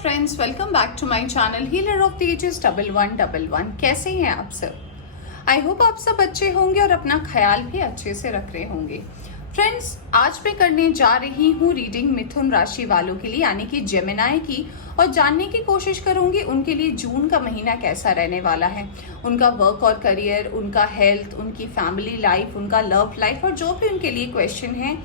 Friends, welcome back to my channel healer of the ages 1111। कैसे हैं आप सब? आई होप आप सब अच्छे होंगे और अपना ख्याल भी अच्छे से रख रहे होंगे। फ्रेंड्स, आज मैं करने जा रही हूँ रीडिंग मिथुन राशि वालों के लिए यानी कि जेमिनाई की, और जानने की कोशिश करूंगी उनके लिए जून का महीना कैसा रहने वाला है। उनका वर्क और करियर, उनका हेल्थ, उनकी फैमिली लाइफ, उनका लव लाइफ और जो भी उनके लिए क्वेश्चन है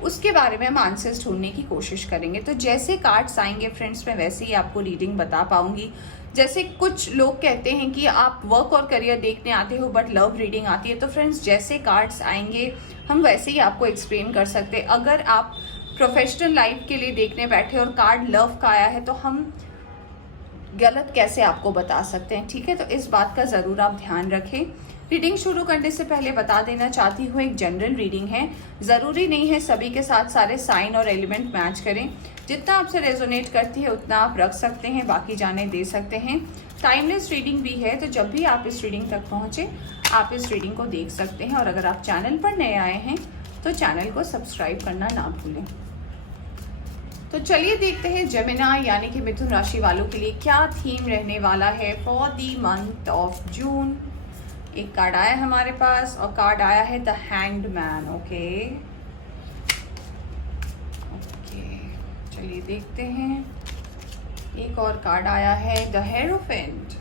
उसके बारे में हम आंसर्स ढूंढने की कोशिश करेंगे। तो जैसे कार्ड्स आएंगे फ्रेंड्स, मैं वैसे ही आपको रीडिंग बता पाऊंगी। जैसे कुछ लोग कहते हैं कि आप वर्क और करियर देखने आते हो बट लव रीडिंग आती है, तो फ्रेंड्स जैसे कार्ड्स आएंगे हम वैसे ही आपको एक्सप्लेन कर सकते हैं। अगर आप प्रोफेशनल लाइफ के लिए देखने बैठे और कार्ड लव का आया है तो हम गलत कैसे आपको बता सकते हैं, ठीक है? तो इस बात का ज़रूर आप ध्यान रखें। रीडिंग शुरू करने से पहले बता देना चाहती हूँ, एक जनरल रीडिंग है, ज़रूरी नहीं है सभी के साथ सारे साइन और एलिमेंट मैच करें। जितना आपसे रेजोनेट करती है उतना आप रख सकते हैं, बाकी जाने दे सकते हैं। टाइमलेस रीडिंग भी है, तो जब भी आप इस रीडिंग तक पहुँचे आप इस रीडिंग को देख सकते हैं। और अगर आप चैनल पर नए आए हैं तो चैनल को सब्सक्राइब करना ना भूलें। तो चलिए देखते हैं जेमिनाई यानी कि मिथुन राशि वालों के लिए क्या थीम रहने वाला है for the month of June. एक कार्ड आया है हमारे पास और कार्ड आया है द हैंग्ड मैन। ओके, चलिए देखते हैं। एक और कार्ड आया है द हेरोफेंट।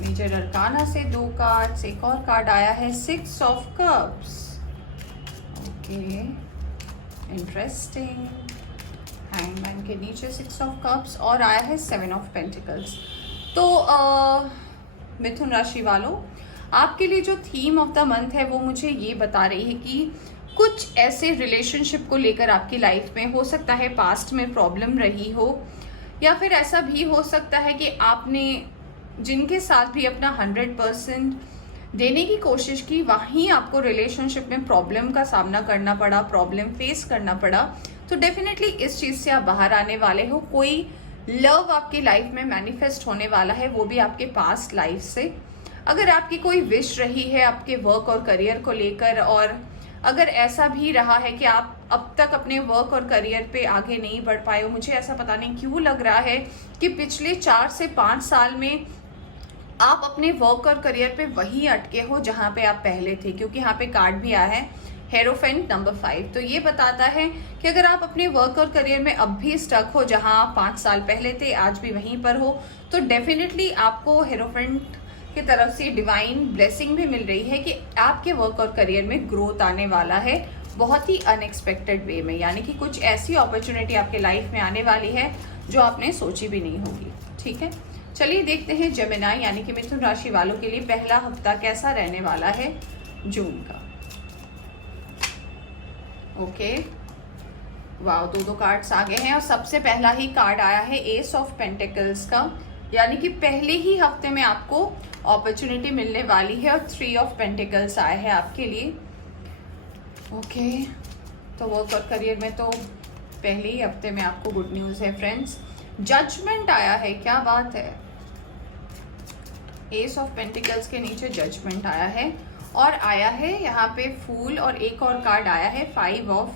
मेजर अरकाना से 2 कार्ड्स। एक और कार्ड आया है 6 of cups. Okay, interesting. Hangman के नीचे 6 ऑफ कप्स और आया है 7 ऑफ पेंटिकल्स। तो मिथुन राशि वालों, आपके लिए जो थीम ऑफ द मंथ है वो मुझे ये बता रही है कि कुछ ऐसे रिलेशनशिप को लेकर आपकी लाइफ में हो सकता है पास्ट में प्रॉब्लम रही हो, या फिर ऐसा भी हो सकता है कि आपने जिनके साथ भी अपना 100% देने की कोशिश की वहीं आपको रिलेशनशिप में प्रॉब्लम का सामना करना पड़ा, प्रॉब्लम फेस करना पड़ा। तो डेफिनेटली इस चीज़ से आप बाहर आने वाले हो। कोई लव आपकी लाइफ में मैनिफेस्ट होने वाला है, वो भी आपके पास्ट लाइफ से। अगर आपकी कोई विश रही है आपके वर्क और करियर को लेकर, और अगर ऐसा भी रहा है कि आप अब तक अपने वर्क और करियर पे आगे नहीं बढ़ पाए हो, मुझे ऐसा पता नहीं क्यों लग रहा है कि पिछले 4 से 5 साल में आप अपने वर्क और करियर पे वही अटके हो जहाँ पे आप पहले थे, क्योंकि यहाँ पे कार्ड भी आया है हेरोफेंट नंबर 5। तो ये बताता है कि अगर आप अपने वर्क और करियर में अब भी स्टक हो जहाँ आप 5 साल पहले थे, आज भी वहीं पर हो, तो डेफिनेटली आपको हेरोफेंट की तरफ से डिवाइन ब्लेसिंग भी मिल रही है कि आपके वर्क और करियर में ग्रोथ आने वाला है बहुत ही अनएक्सपेक्टेड वे में। यानी कि कुछ ऐसी अपॉर्चुनिटी आपके लाइफ में आने वाली है जो आपने सोची भी नहीं होगी, ठीक है? चलिए देखते हैं जेमिनाई यानी कि मिथुन राशि वालों के लिए पहला हफ्ता कैसा रहने वाला है जून का। ओके, वाह, 2 कार्ड्स आ गए हैं और सबसे पहला ही कार्ड आया है एस ऑफ पेंटिकल्स का, यानी कि पहले ही हफ्ते में आपको अपॉर्चुनिटी मिलने वाली है। और 3 ऑफ पेंटिकल्स आए हैं आपके लिए। ओके, तो वर्क और करियर में तो पहले ही हफ्ते में आपको गुड न्यूज़ है फ्रेंड्स। जजमेंट आया है, क्या बात है। एस ऑफ पेंटिकल्स के नीचे जजमेंट आया है और आया है यहाँ पे फूल, और एक और कार्ड आया है 5 ऑफ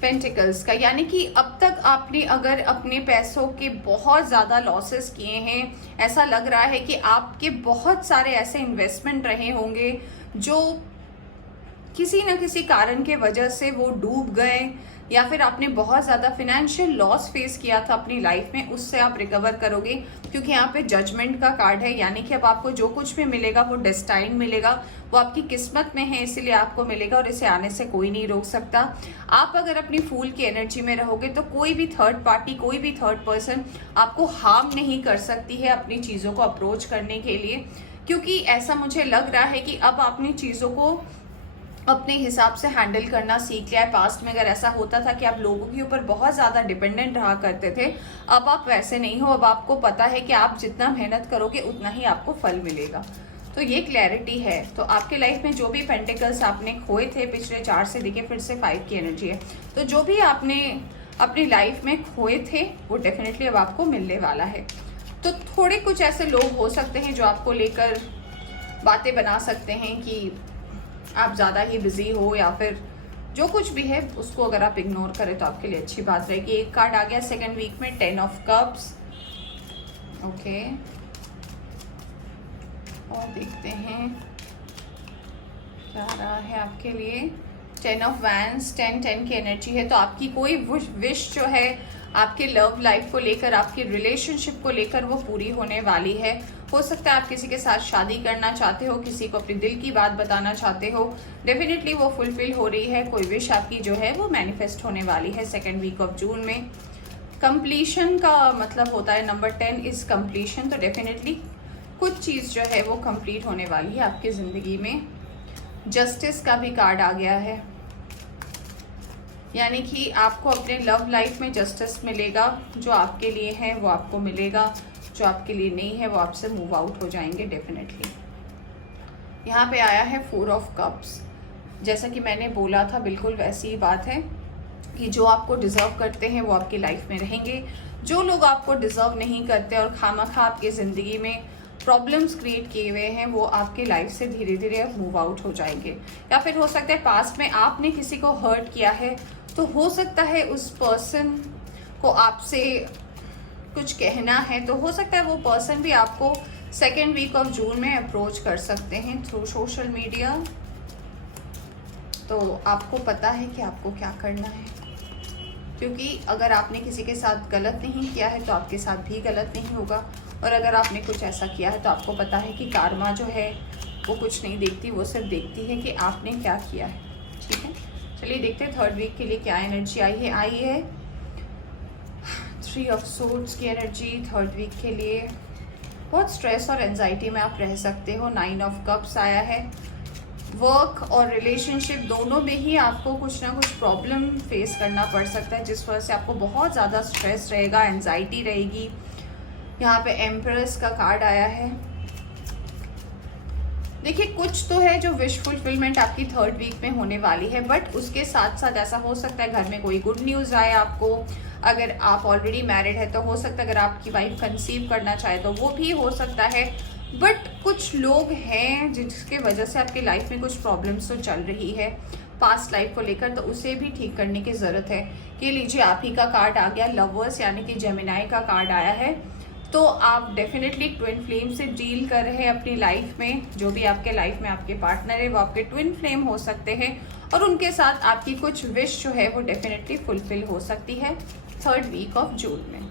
पेंटिकल्स का। यानी कि अब तक आपने अगर अपने पैसों के बहुत ज़्यादा लॉसेस किए हैं, ऐसा लग रहा है कि आपके बहुत सारे ऐसे इन्वेस्टमेंट रहे होंगे जो किसी न किसी कारण के वजह से वो डूब गए, या फिर आपने बहुत ज़्यादा फिनेंशियल लॉस फेस किया था अपनी लाइफ में, उससे आप रिकवर करोगे। क्योंकि यहाँ पे जजमेंट का कार्ड है, यानी कि अब आपको जो कुछ भी मिलेगा वो डेस्टाइन मिलेगा, वो आपकी किस्मत में है, इसीलिए आपको मिलेगा और इसे आने से कोई नहीं रोक सकता। आप अगर अपनी फूल की एनर्जी में रहोगे तो कोई भी थर्ड पार्टी, कोई भी थर्ड पर्सन आपको हार्म नहीं कर सकती है अपनी चीज़ों को अप्रोच करने के लिए। क्योंकि ऐसा मुझे लग रहा है कि अब आपने चीज़ों को अपने हिसाब से हैंडल करना सीख लिया है। पास्ट में अगर ऐसा होता था कि आप लोगों के ऊपर बहुत ज़्यादा डिपेंडेंट रहा करते थे, अब आप वैसे नहीं हो। अब आपको पता है कि आप जितना मेहनत करोगे उतना ही आपको फल मिलेगा। तो ये क्लैरिटी है। तो आपके लाइफ में जो भी पेंटिकल्स आपने खोए थे पिछले 4 से, देखिए फिर से 5 की एनर्जी है, तो जो भी आपने अपनी लाइफ में खोए थे वो डेफिनेटली अब आपको मिलने वाला है। तो थोड़े कुछ ऐसे लोग हो सकते हैं जो आपको लेकर बातें बना सकते हैं कि आप ज़्यादा ही बिजी हो, या फिर जो कुछ भी है उसको अगर आप इग्नोर करें तो आपके लिए अच्छी बात रहेगी। एक कार्ड आ गया सेकंड वीक में 10 ऑफ कप्स। ओके, और देखते हैं क्या रहा है आपके लिए। 10 ऑफ वैंस, 10 की एनर्जी है। तो आपकी कोई विश जो है आपके लव लाइफ को लेकर, आपकी रिलेशनशिप को लेकर, वो पूरी होने वाली है। हो सकता है आप किसी के साथ शादी करना चाहते हो, किसी को अपने दिल की बात बताना चाहते हो, डेफिनेटली वो फुलफिल हो रही है। कोई विश आपकी जो है वो मैनिफेस्ट होने वाली है सेकेंड वीक ऑफ जून में। कंप्लीशन का मतलब होता है नंबर 10 इज कंप्लीशन। तो डेफिनेटली कुछ चीज़ जो है वो कंप्लीट होने वाली है आपकी ज़िंदगी में। जस्टिस का भी कार्ड आ गया है, यानी कि आपको अपने लव लाइफ में जस्टिस मिलेगा। जो आपके लिए है वो आपको मिलेगा, जो आपके लिए नहीं है वो आपसे मूव आउट हो जाएंगे डेफिनेटली। यहाँ पे आया है 4 ऑफ कप्स। जैसा कि मैंने बोला था बिल्कुल वैसी ही बात है कि जो आपको डिज़र्व करते हैं वो आपकी लाइफ में रहेंगे। जो लोग आपको डिज़र्व नहीं करते और खामखा आपकी ज़िंदगी में प्रॉब्लम्स क्रिएट किए हुए हैं, वो आपके लाइफ से धीरे धीरे अब मूव आउट हो जाएंगे। या फिर हो सकता है पास्ट में आपने किसी को हर्ट किया है, तो हो सकता है उस पर्सन को आपसे कुछ कहना है, तो हो सकता है वो पर्सन भी आपको सेकेंड वीक ऑफ जून में अप्रोच कर सकते हैं थ्रू सोशल मीडिया। तो आपको पता है कि आपको क्या करना है, क्योंकि अगर आपने किसी के साथ गलत नहीं किया है तो आपके साथ भी गलत नहीं होगा। और अगर आपने कुछ ऐसा किया है तो आपको पता है कि कार्मा जो है वो कुछ नहीं देखती, वो सिर्फ देखती है कि आपने क्या किया है। ठीक है, चलिए देखते हैं थर्ड वीक के लिए क्या एनर्जी आई है। 3 ऑफ सोर्ड्स की एनर्जी थर्ड वीक के लिए। बहुत स्ट्रेस और एंजाइटी में आप रह सकते हो। 9 ऑफ कप्स आया है। वर्क और रिलेशनशिप दोनों में ही आपको कुछ ना कुछ प्रॉब्लम फेस करना पड़ सकता है, जिस वजह से आपको बहुत ज़्यादा स्ट्रेस रहेगा, एंजाइटी रहेगी। यहाँ पे एम्प्रेस का कार्ड आया है। देखिए कुछ तो है जो विश फुलफिलमेंट आपकी थर्ड वीक में होने वाली है, बट उसके साथ साथ ऐसा हो सकता है घर में कोई गुड न्यूज़ आए आपको। अगर आप ऑलरेडी मैरिड है तो हो सकता है अगर आपकी वाइफ कंसीव करना चाहे तो वो भी हो सकता है। बट कुछ लोग हैं जिसके वजह से आपकी लाइफ में कुछ प्रॉब्लम्स तो चल रही है पास्ट लाइफ को लेकर, तो उसे भी ठीक करने की ज़रूरत है। ये लीजिए आप ही का कार्ड आ गया, लवर्स यानी कि जेमिनाई का कार्ड आया है। तो आप डेफिनेटली ट्विन फ्लेम से डील कर रहे हैं अपनी लाइफ में। जो भी आपके लाइफ में आपके पार्टनर है वो आपके ट्विन फ्लेम हो सकते हैं, और उनके साथ आपकी कुछ विश जो है वो डेफिनेटली फुलफिल हो सकती है थर्ड वीक ऑफ जून में।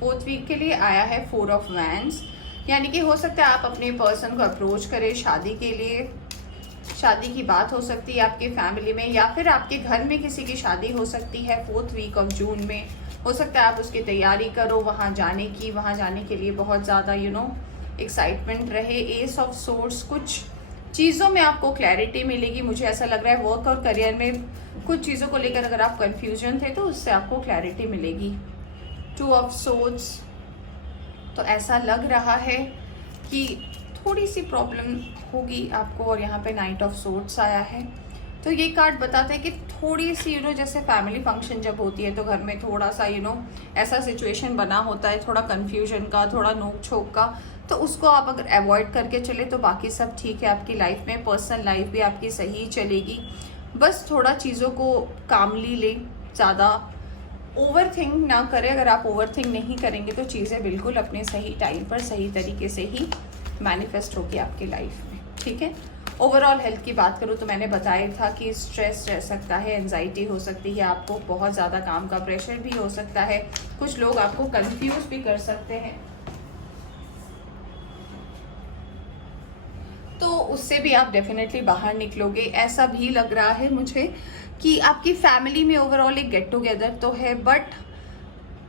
फोर्थ वीक के लिए आया है 4 ऑफ वैंड्स, यानी कि हो सकता है आप अपने पर्सन को अप्रोच करें शादी के लिए। शादी की बात हो सकती है आपकी फैमिली में, या फिर आपके घर में किसी की शादी हो सकती है फोर्थ वीक ऑफ जून में। हो सकता है आप उसकी तैयारी करो वहाँ जाने की, वहाँ जाने के लिए बहुत ज़्यादा एक्साइटमेंट रहे। एस ऑफ सोर्ड्स, कुछ चीज़ों में आपको क्लैरिटी मिलेगी। मुझे ऐसा लग रहा है वर्क और करियर में कुछ चीज़ों को लेकर अगर आप कन्फ्यूजन थे तो उससे आपको क्लैरिटी मिलेगी। 2 ऑफ सोर्ड्स, तो ऐसा लग रहा है कि थोड़ी सी प्रॉब्लम होगी आपको। और यहाँ पे नाइट ऑफ सोर्ड्स आया है, तो ये कार्ड बताते हैं कि थोड़ी सी जैसे फैमिली फंक्शन जब होती है तो घर में थोड़ा सा ऐसा सिचुएशन बना होता है, थोड़ा कन्फ्यूजन का, थोड़ा नोक झोंक का, तो उसको आप अगर अवॉइड करके चले तो बाकी सब ठीक है आपकी लाइफ में। पर्सनल लाइफ भी आपकी सही चलेगी, बस थोड़ा चीज़ों को कामली ले, ज़्यादा ओवर थिंक ना करें। अगर आप ओवर थिंक नहीं करेंगे तो चीज़ें बिल्कुल अपने सही टाइम पर सही तरीके से ही मैनिफेस्ट होगी आपकी लाइफ में। ठीक है, ओवरऑल हेल्थ की बात करूँ तो मैंने बताया था कि स्ट्रेस रह सकता है, एंजाइटी हो सकती है, आपको बहुत ज़्यादा काम का प्रेशर भी हो सकता है, कुछ लोग आपको कंफ्यूज भी कर सकते हैं, तो उससे भी आप डेफिनेटली बाहर निकलोगे। ऐसा भी लग रहा है मुझे कि आपकी फैमिली में ओवरऑल एक गेट टुगेदर तो है, बट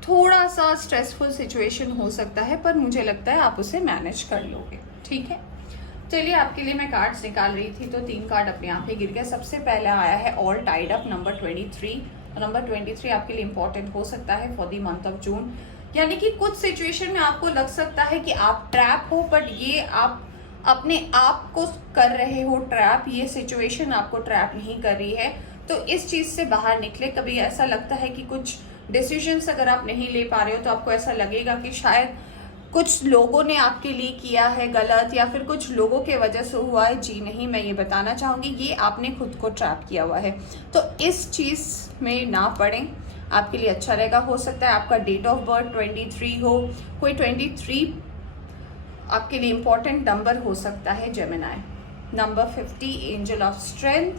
थोड़ा सा स्ट्रेसफुल सिचुएशन हो सकता है, पर मुझे लगता है आप उसे मैनेज कर लोगे। ठीक है, चलिए आपके लिए मैं कार्ड्स निकाल रही थी तो 3 कार्ड अपने आप ही गिर गए। सबसे पहले आया है all tied up number 23। Number 23 आपके लिए इंपॉर्टेंट हो सकता है for the month of June, यानी कि कुछ सिचुएशन में आपको लग सकता है कि आप ट्रैप हो, बट ये आप अपने आप को कर रहे हो ट्रैप, ये सिचुएशन आपको ट्रैप नहीं कर रही है। तो इस चीज़ से बाहर निकले। कभी ऐसा लगता है कि कुछ डिसीजंस अगर आप नहीं ले पा रहे हो तो आपको ऐसा लगेगा कि शायद कुछ लोगों ने आपके लिए किया है गलत, या फिर कुछ लोगों के वजह से हुआ है। जी नहीं, मैं ये बताना चाहूँगी ये आपने खुद को ट्रैप किया हुआ है, तो इस चीज़ में ना पड़ें। आपके लिए अच्छा रहेगा। हो सकता है आपका डेट ऑफ बर्थ 23 हो, कोई 23 आपके लिए इम्पोर्टेंट नंबर हो सकता है Gemini. Number 50 angel of strength,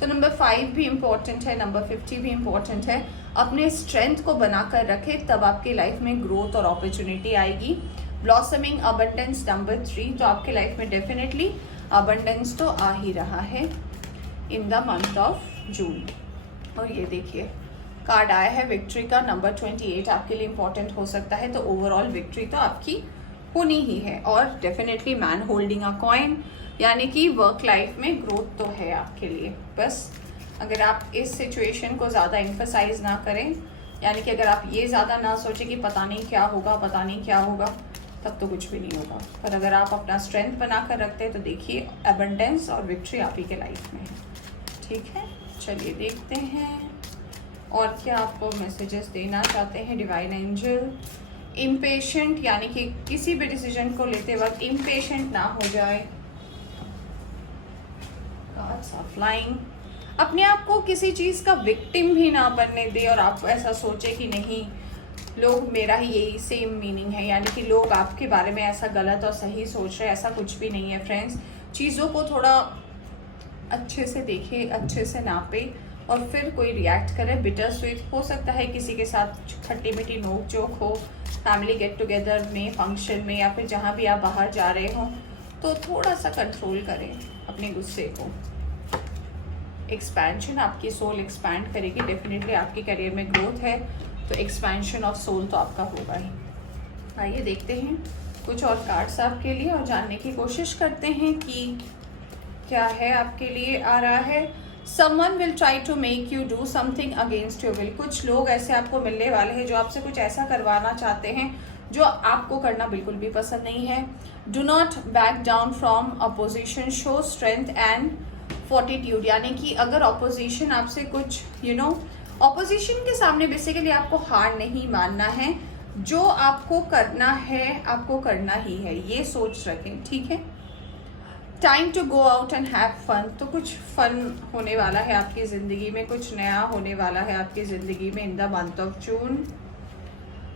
तो नंबर 5 भी इम्पोर्टेंट है, नंबर 50 भी इम्पोर्टेंट है। अपने स्ट्रेंथ को बनाकर रखें, तब आपकी लाइफ में ग्रोथ और अपॉर्चुनिटी आएगी। ब्लॉसमिंग अबंडेंस नंबर 3, तो आपके लाइफ में डेफिनेटली अबंडेंस तो आ ही रहा है in the month of June. और ये देखिए कार्ड आया है विक्ट्री का, नंबर 28 आपके लिए इम्पोर्टेंट हो सकता है। तो ओवरऑल विक्ट्री तो आपकी होनी ही है। और definitely man holding a coin, यानी कि वर्क लाइफ में ग्रोथ तो है आपके लिए। बस अगर आप इस सिचुएशन को ज़्यादा एम्फसाइज ना करें, यानी कि अगर आप ये ज़्यादा ना सोचें कि पता नहीं क्या होगा, पता नहीं क्या होगा, तब तो कुछ भी नहीं होगा। पर अगर आप अपना स्ट्रेंथ बना कर रखते हैं तो देखिए एबंडेंस और विक्ट्री आप ही के लाइफ में है। ठीक है, चलिए देखते हैं और क्या आपको मैसेजेस देना चाहते हैं डिवाइन एंजल। इम्पेशेंट, यानी कि किसी भी डिसीजन को लेते वक्त इम्पेशेंट ना हो जाए। Cards are flying. अपने आप को किसी चीज़ का विक्टिम भी ना बनने दे और आप ऐसा सोचे कि नहीं लोग मेरा ही यही सेम मीनिंग है, यानी कि लोग आपके बारे में ऐसा गलत और सही सोच रहे हैं, ऐसा कुछ भी नहीं है फ्रेंड्स। चीज़ों को थोड़ा अच्छे से देखें, अच्छे से नापे और फिर कोई रिएक्ट करे। बिटर स्वीट हो सकता है, किसी के साथ खट्टी मीठी नोक झोंक हो, फैमिली गेट टुगेदर में, फंक्शन में, या फिर जहाँ भी आप बाहर जा रहे हो, तो थोड़ा सा कंट्रोल करें अपने गुस्से को। एक्सपेंशन, आपकी सोल एक्सपैंड करेगी, डेफिनेटली आपके करियर में ग्रोथ है तो एक्सपेंशन ऑफ सोल तो आपका होगा ही। आइए देखते हैं कुछ और कार्ड्स आपके लिए और जानने की कोशिश करते हैं कि क्या है आपके लिए आ रहा है। Someone will try to make you do something against your will। कुछ लोग ऐसे आपको मिलने वाले हैं जो आपसे कुछ ऐसा करवाना चाहते हैं जो आपको करना बिल्कुल भी पसंद नहीं है। Do not back down from opposition, show strength and fortitude, यानी कि अगर ऑपोजिशन आपसे कुछ ऑपोजिशन के सामने बेसिकली आपको हार नहीं मानना है, जो आपको करना है आपको करना ही है, ये सोच रखें। ठीक है, time to go out and have fun, तो कुछ फन होने वाला है आपकी ज़िंदगी में, कुछ नया होने वाला है आपकी ज़िंदगी में in the month of June.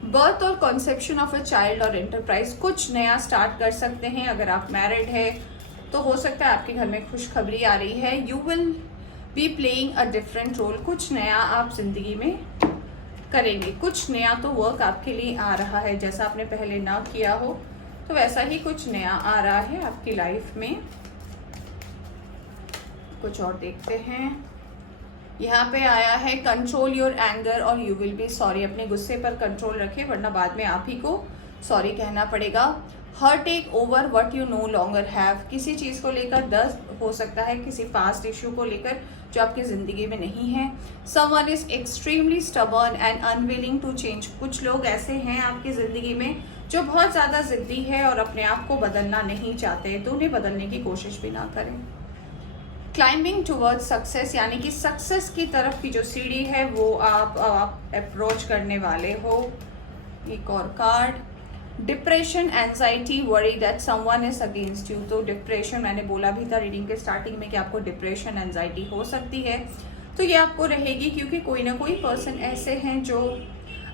Birth और कॉन्सेप्शन ऑफ अ चाइल्ड और एंटरप्राइज, कुछ नया स्टार्ट कर सकते हैं। अगर आप मैरिड है तो हो सकता है आपके घर में खुशखबरी आ रही है। You will be playing a different role, कुछ नया आप ज़िंदगी में करेंगे, कुछ नया तो वर्क आपके लिए आ रहा है। जैसा आपने पहले ना किया हो तो वैसा ही कुछ नया आ रहा है आपकी लाइफ में। कुछ और देखते हैं। यहाँ पे आया है कंट्रोल योर एंगर और यू विल बी सॉरी, अपने गुस्से पर कंट्रोल रखें वरना बाद में आप ही को सॉरी कहना पड़ेगा। हर take over what you no longer have, किसी चीज़ को लेकर दर्द हो सकता है, किसी पास्ट इशू को लेकर जो आपकी ज़िंदगी में नहीं है। Someone is extremely stubborn and unwilling to change, कुछ लोग ऐसे हैं आपकी ज़िंदगी में जो बहुत ज़्यादा ज़िद्दी है और अपने आप को बदलना नहीं चाहते, तो उन्हें बदलने की कोशिश भी ना करें। क्लाइंबिंग टूवर्ड्स सक्सेस, यानी कि सक्सेस की तरफ की जो सीढ़ी है वो आप अप्रोच करने वाले हो। एक और card, depression, anxiety, worry that someone is against you, तो डिप्रेशन मैंने बोला भी था रीडिंग के स्टार्टिंग में कि आपको डिप्रेशन एंजाइटी हो सकती है, तो ये आपको रहेगी क्योंकि कोई ना कोई पर्सन ऐसे हैं जो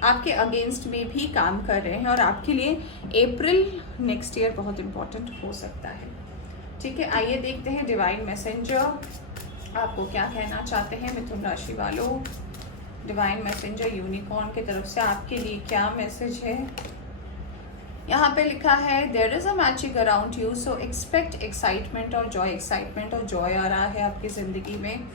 आपके अगेंस्ट में भी काम कर रहे हैं और आपके लिए अप्रैल नेक्स्ट ईयर बहुत इंपॉर्टेंट हो सकता है। ठीक है, आइए देखते हैं डिवाइन मैसेंजर आपको क्या कहना चाहते हैं मिथुन राशि वालों। डिवाइन मैसेंजर यूनिकॉर्न की तरफ से आपके लिए क्या मैसेज है। यहाँ पे लिखा है there is a magic around you, so expect excitement और जॉय। एक्साइटमेंट और जॉय आ रहा है आपकी ज़िंदगी में।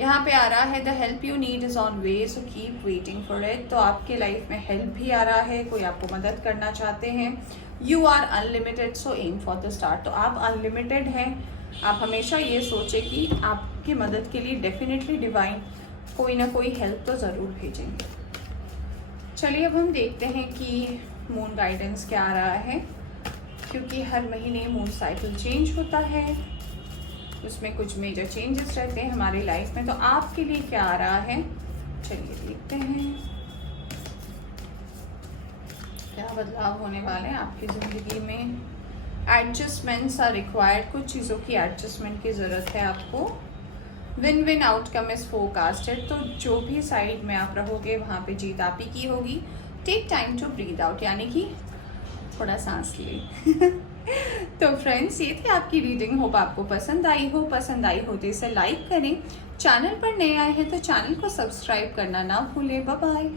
यहाँ पे आ रहा है the help you need is on way, so keep waiting for it, तो आपके लाइफ में हेल्प भी आ रहा है, कोई आपको मदद करना चाहते हैं। You are unlimited, so aim for the start, तो आप अनलिमिटेड हैं। आप हमेशा ये सोचें कि आपकी मदद के लिए डेफिनेटली डिवाइन कोई ना कोई हेल्प तो ज़रूर भेजेंगे। चलिए अब हम देखते हैं कि मून गाइडेंस क्या आ रहा है, क्योंकि हर महीने मून साइकिल चेंज होता है, उसमें कुछ मेजर चेंजेस रहते हैं हमारी लाइफ में, तो आपके लिए क्या आ रहा है चलिए देखते हैं क्या बदलाव होने वाले हैं आपकी ज़िंदगी में। एडजस्टमेंट्स आर रिक्वायर्ड, कुछ चीज़ों की एडजस्टमेंट की ज़रूरत है आपको। Win win outcome is forecasted. तो जो भी साइड में आप रहोगे वहाँ पे जीत आप ही की होगी। Take time to breathe out, यानी कि थोड़ा सांस ले। तो फ्रेंड्स, ये थी आपकी रीडिंग। होप आपको पसंद आई हो। पसंद आई हो तो इसे लाइक करें। चैनल पर नए आए हैं तो चैनल को सब्सक्राइब करना ना भूलें। Bye bye.